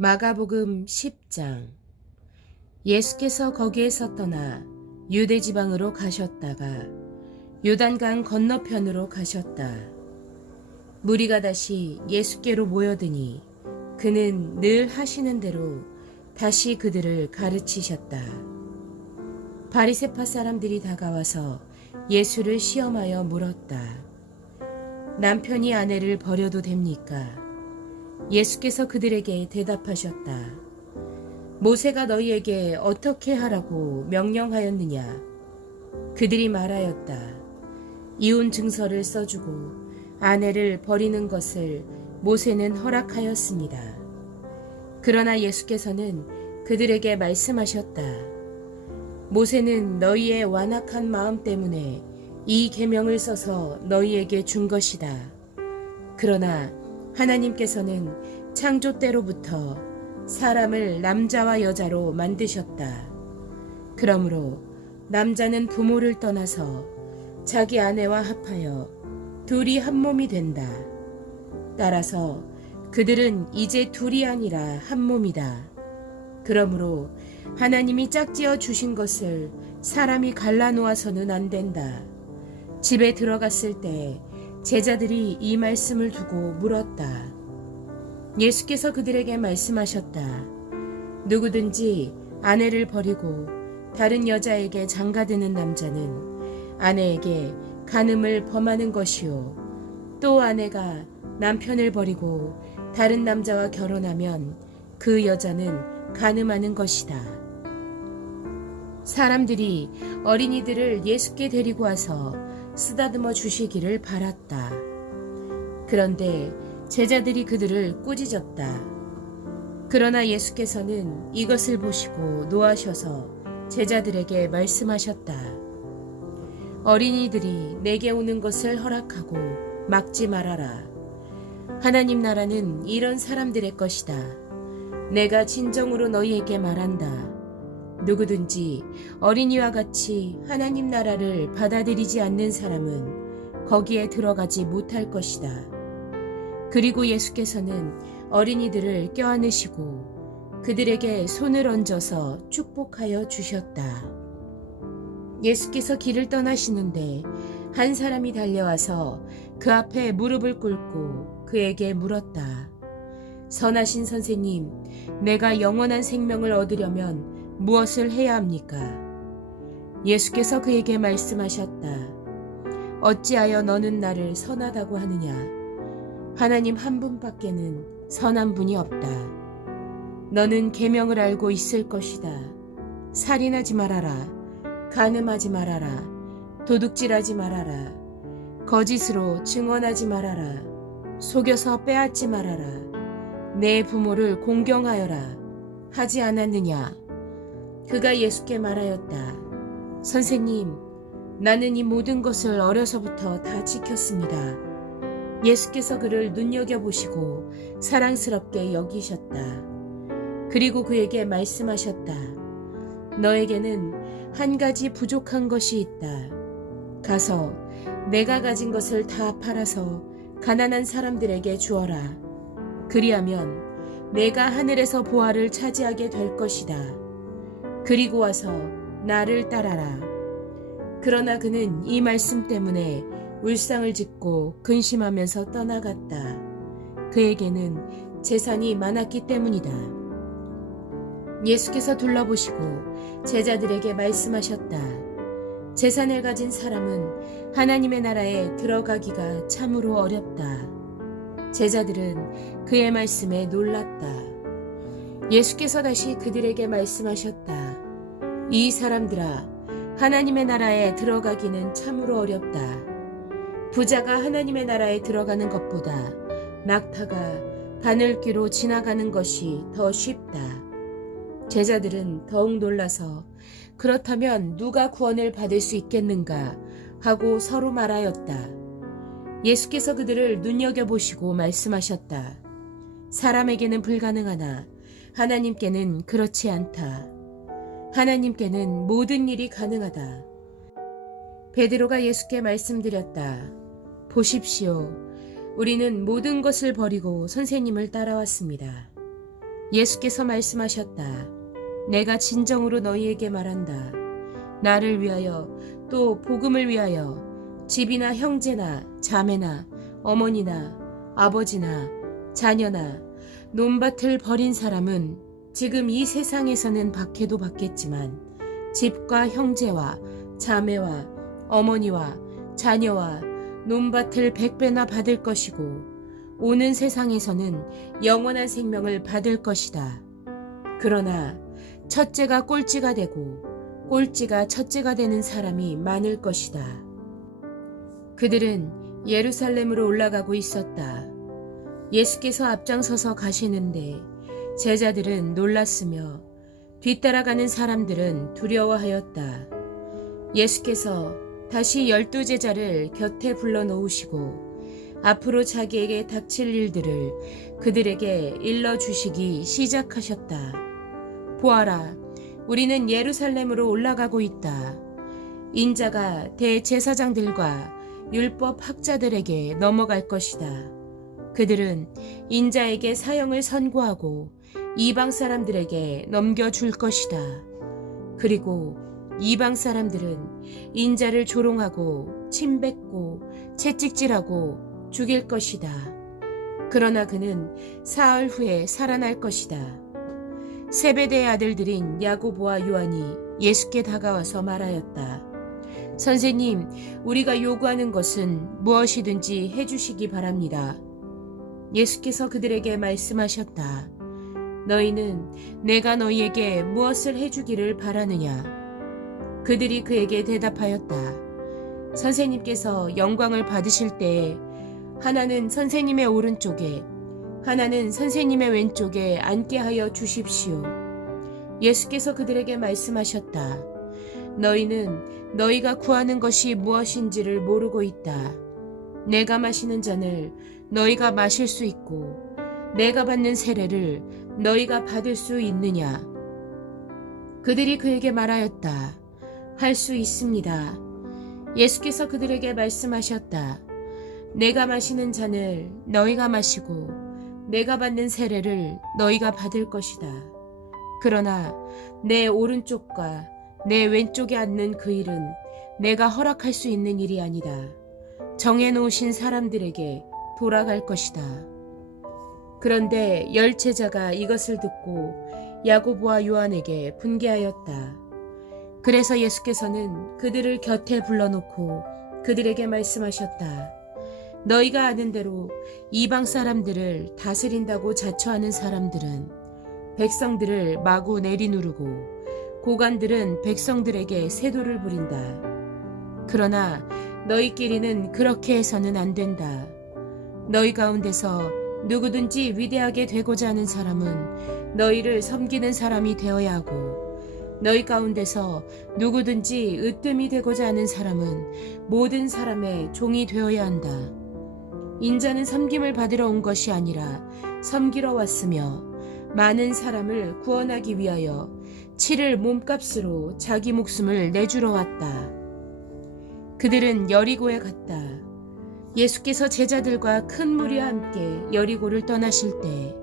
마가복음 10장. 예수께서 거기에서 떠나 유대 지방으로 가셨다가 요단강 건너편으로 가셨다. 무리가 다시 예수께로 모여드니 그는 늘 하시는 대로 다시 그들을 가르치셨다. 바리새파 사람들이 다가와서 예수를 시험하여 물었다. 남편이 아내를 버려도 됩니까? 예수께서 그들에게 대답하셨다. 모세가 너희에게 어떻게 하라고 명령하였느냐? 그들이 말하였다. 이혼 증서를 써주고 아내를 버리는 것을 모세는 허락하였습니다. 그러나 예수께서는 그들에게 말씀하셨다. 모세는 너희의 완악한 마음 때문에 이 계명을 써서 너희에게 준 것이다. 그러나 하나님께서는 창조 때로부터 사람을 남자와 여자로 만드셨다. 그러므로 남자는 부모를 떠나서 자기 아내와 합하여 둘이 한 몸이 된다. 따라서 그들은 이제 둘이 아니라 한 몸이다. 그러므로 하나님이 짝지어 주신 것을 사람이 갈라놓아서는 안 된다. 집에 들어갔을 때 제자들이 이 말씀을 두고 물었다. 예수께서 그들에게 말씀하셨다. 누구든지 아내를 버리고 다른 여자에게 장가드는 남자는 아내에게 간음을 범하는 것이요. 또 아내가 남편을 버리고 다른 남자와 결혼하면 그 여자는 간음하는 것이다. 사람들이 어린이들을 예수께 데리고 와서 쓰다듬어 주시기를 바랐다. 그런데 제자들이 그들을 꾸짖었다. 그러나 예수께서는 이것을 보시고 노하셔서 제자들에게 말씀하셨다. 어린이들이 내게 오는 것을 허락하고 막지 말아라. 하나님 나라는 이런 사람들의 것이다. 내가 진정으로 너희에게 말한다. 누구든지 어린이와 같이 하나님 나라를 받아들이지 않는 사람은 거기에 들어가지 못할 것이다. 그리고 예수께서는 어린이들을 껴안으시고 그들에게 손을 얹어서 축복하여 주셨다. 예수께서 길을 떠나시는데 한 사람이 달려와서 그 앞에 무릎을 꿇고 그에게 물었다. 선하신 선생님, 내가 영원한 생명을 얻으려면 무엇을 해야 합니까? 예수께서 그에게 말씀하셨다. 어찌하여 너는 나를 선하다고 하느냐? 하나님 한 분밖에는 선한 분이 없다. 너는 계명을 알고 있을 것이다. 살인하지 말아라. 간음하지 말아라. 도둑질하지 말아라. 거짓으로 증언하지 말아라. 속여서 빼앗지 말아라. 내 부모를 공경하여라. 하지 않았느냐? 그가 예수께 말하였다. 선생님, 나는 이 모든 것을 어려서부터 다 지켰습니다. 예수께서 그를 눈여겨보시고 사랑스럽게 여기셨다. 그리고 그에게 말씀하셨다. 너에게는 한 가지 부족한 것이 있다. 가서 내가 가진 것을 다 팔아서 가난한 사람들에게 주어라. 그리하면 내가 하늘에서 보화를 차지하게 될 것이다. 그리고 와서 나를 따라라. 그러나 그는 이 말씀 때문에 울상을 짓고 근심하면서 떠나갔다. 그에게는 재산이 많았기 때문이다. 예수께서 둘러보시고 제자들에게 말씀하셨다. 재산을 가진 사람은 하나님의 나라에 들어가기가 참으로 어렵다. 제자들은 그의 말씀에 놀랐다. 예수께서 다시 그들에게 말씀하셨다. 이 사람들아, 하나님의 나라에 들어가기는 참으로 어렵다. 부자가 하나님의 나라에 들어가는 것보다 낙타가 바늘귀로 지나가는 것이 더 쉽다. 제자들은 더욱 놀라서 그렇다면 누가 구원을 받을 수 있겠는가 하고 서로 말하였다. 예수께서 그들을 눈여겨보시고 말씀하셨다. 사람에게는 불가능하나 하나님께는 그렇지 않다. 하나님께는 모든 일이 가능하다. 베드로가 예수께 말씀드렸다. 보십시오. 우리는 모든 것을 버리고 선생님을 따라왔습니다. 예수께서 말씀하셨다. 내가 진정으로 너희에게 말한다. 나를 위하여 또 복음을 위하여 집이나 형제나 자매나 어머니나 아버지나 자녀나 논밭을 버린 사람은 지금 이 세상에서는 박해도 받겠지만 집과 형제와 자매와 어머니와 자녀와 논밭을 100배나 받을 것이고 오는 세상에서는 영원한 생명을 받을 것이다. 그러나 첫째가 꼴찌가 되고 꼴찌가 첫째가 되는 사람이 많을 것이다. 그들은 예루살렘으로 올라가고 있었다. 예수께서 앞장서서 가시는데 제자들은 놀랐으며 뒤따라가는 사람들은 두려워하였다. 예수께서 다시 12제자를 곁에 불러놓으시고 앞으로 자기에게 닥칠 일들을 그들에게 일러주시기 시작하셨다. 보아라, 우리는 예루살렘으로 올라가고 있다. 인자가 대제사장들과 율법 학자들에게 넘어갈 것이다. 그들은 인자에게 사형을 선고하고 이방 사람들에게 넘겨줄 것이다. 그리고 이방 사람들은 인자를 조롱하고 침뱉고 채찍질하고 죽일 것이다. 그러나 그는 사흘 후에 살아날 것이다. 세베대의 아들들인 야고보와 요한이 예수께 다가와서 말하였다. 선생님, 우리가 요구하는 것은 무엇이든지 해주시기 바랍니다. 예수께서 그들에게 말씀하셨다. 너희는 내가 너희에게 무엇을 해주기를 바라느냐? 그들이 그에게 대답하였다. 선생님께서 영광을 받으실 때에 하나는 선생님의 오른쪽에 하나는 선생님의 왼쪽에 앉게 하여 주십시오. 예수께서 그들에게 말씀하셨다. 너희는 너희가 구하는 것이 무엇인지를 모르고 있다. 내가 마시는 잔을 너희가 마실 수 있고 내가 받는 세례를 너희가 받을 수 있느냐? 그들이 그에게 말하였다. 할 수 있습니다. 예수께서 그들에게 말씀하셨다. 내가 마시는 잔을 너희가 마시고 내가 받는 세례를 너희가 받을 것이다. 그러나 내 오른쪽과 내 왼쪽에 앉는 그 일은 내가 허락할 수 있는 일이 아니다. 정해놓으신 사람들에게 돌아갈 것이다. 그런데 10제자가 이것을 듣고 야고보와 요한에게 분개하였다. 그래서 예수께서는 그들을 곁에 불러놓고 그들에게 말씀하셨다. 너희가 아는 대로 이방 사람들을 다스린다고 자처하는 사람들은 백성들을 마구 내리누르고 고관들은 백성들에게 세도를 부린다. 그러나 너희끼리는 그렇게 해서는 안 된다. 너희 가운데서 누구든지 위대하게 되고자 하는 사람은 너희를 섬기는 사람이 되어야 하고 너희 가운데서 누구든지 으뜸이 되고자 하는 사람은 모든 사람의 종이 되어야 한다. 인자는 섬김을 받으러 온 것이 아니라 섬기러 왔으며 많은 사람을 구원하기 위하여 치를 몸값으로 자기 목숨을 내주러 왔다. 그들은 여리고에 갔다. 예수께서 제자들과 큰 무리와 함께 여리고를 떠나실 때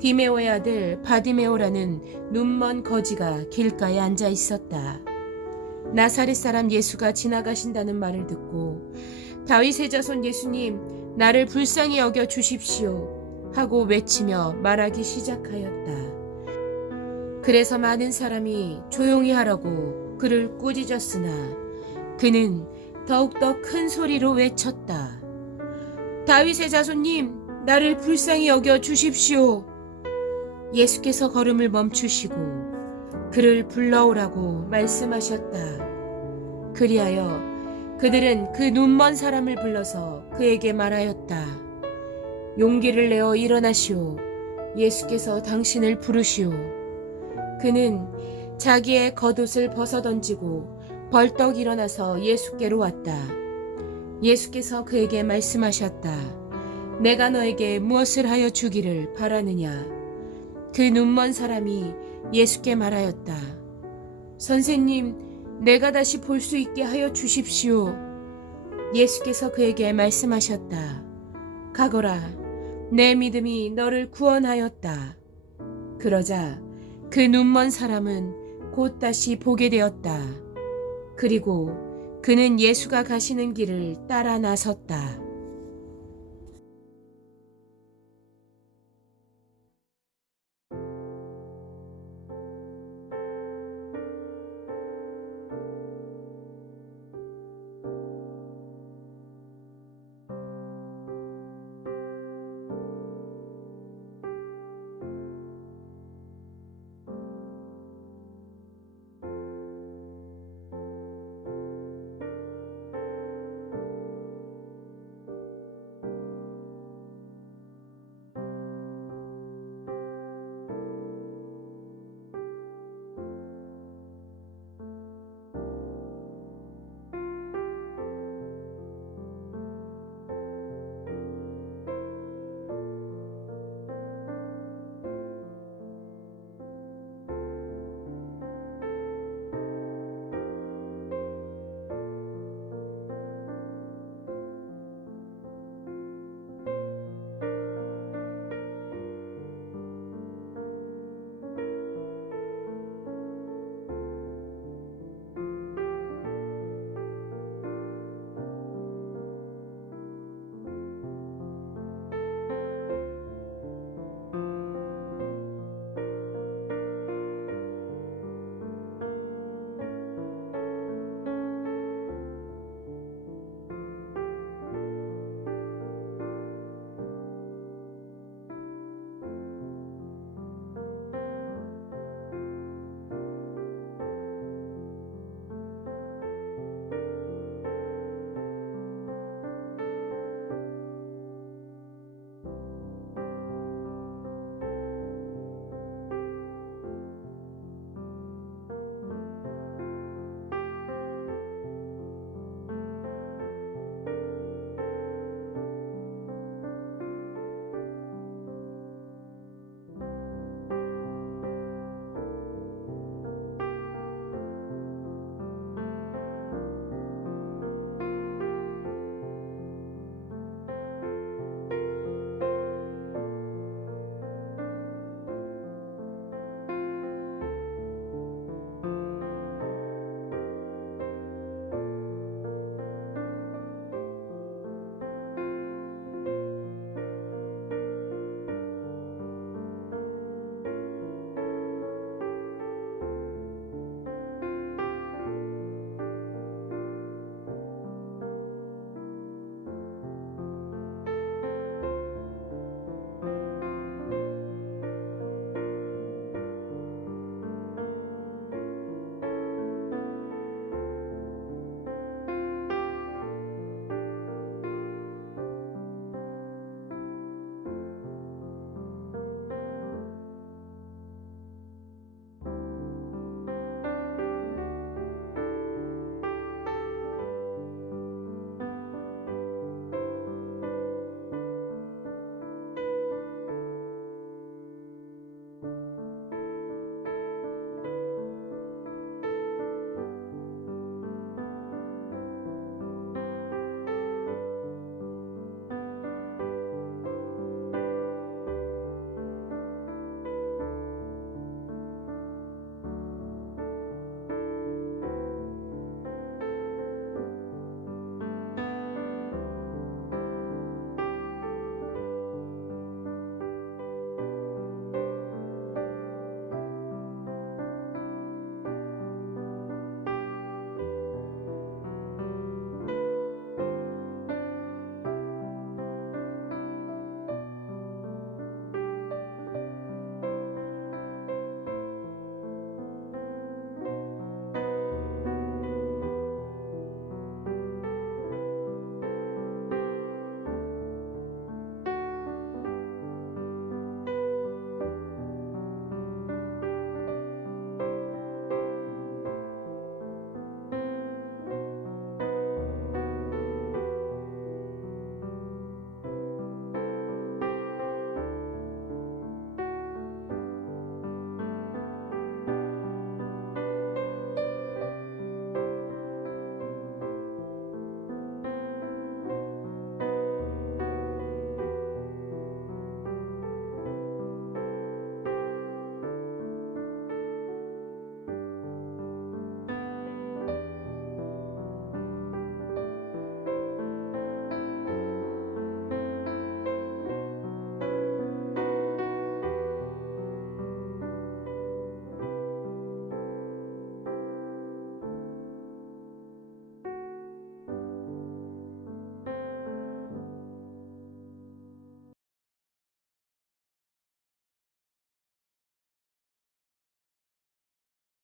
디메오의 아들 바디메오라는 눈먼 거지가 길가에 앉아 있었다. 나사렛 사람 예수가 지나가신다는 말을 듣고 다윗의 자손 예수님, 나를 불쌍히 여겨 주십시오 하고 외치며 말하기 시작하였다. 그래서 많은 사람이 조용히 하라고 그를 꾸짖었으나 그는 더욱더 큰 소리로 외쳤다. 다윗의 자손님, 나를 불쌍히 여겨 주십시오. 예수께서 걸음을 멈추시고 그를 불러오라고 말씀하셨다. 그리하여 그들은 그 눈먼 사람을 불러서 그에게 말하였다. 용기를 내어 일어나시오. 예수께서 당신을 부르시오. 그는 자기의 겉옷을 벗어던지고 벌떡 일어나서 예수께로 왔다. 예수께서 그에게 말씀하셨다. 내가 너에게 무엇을 하여 주기를 바라느냐? 그 눈먼 사람이 예수께 말하였다. 선생님, 내가 다시 볼 수 있게 하여 주십시오. 예수께서 그에게 말씀하셨다. 가거라, 내 믿음이 너를 구원하였다. 그러자 그 눈먼 사람은 곧 다시 보게 되었다. 그리고 그는 예수가 가시는 길을 따라 나섰다.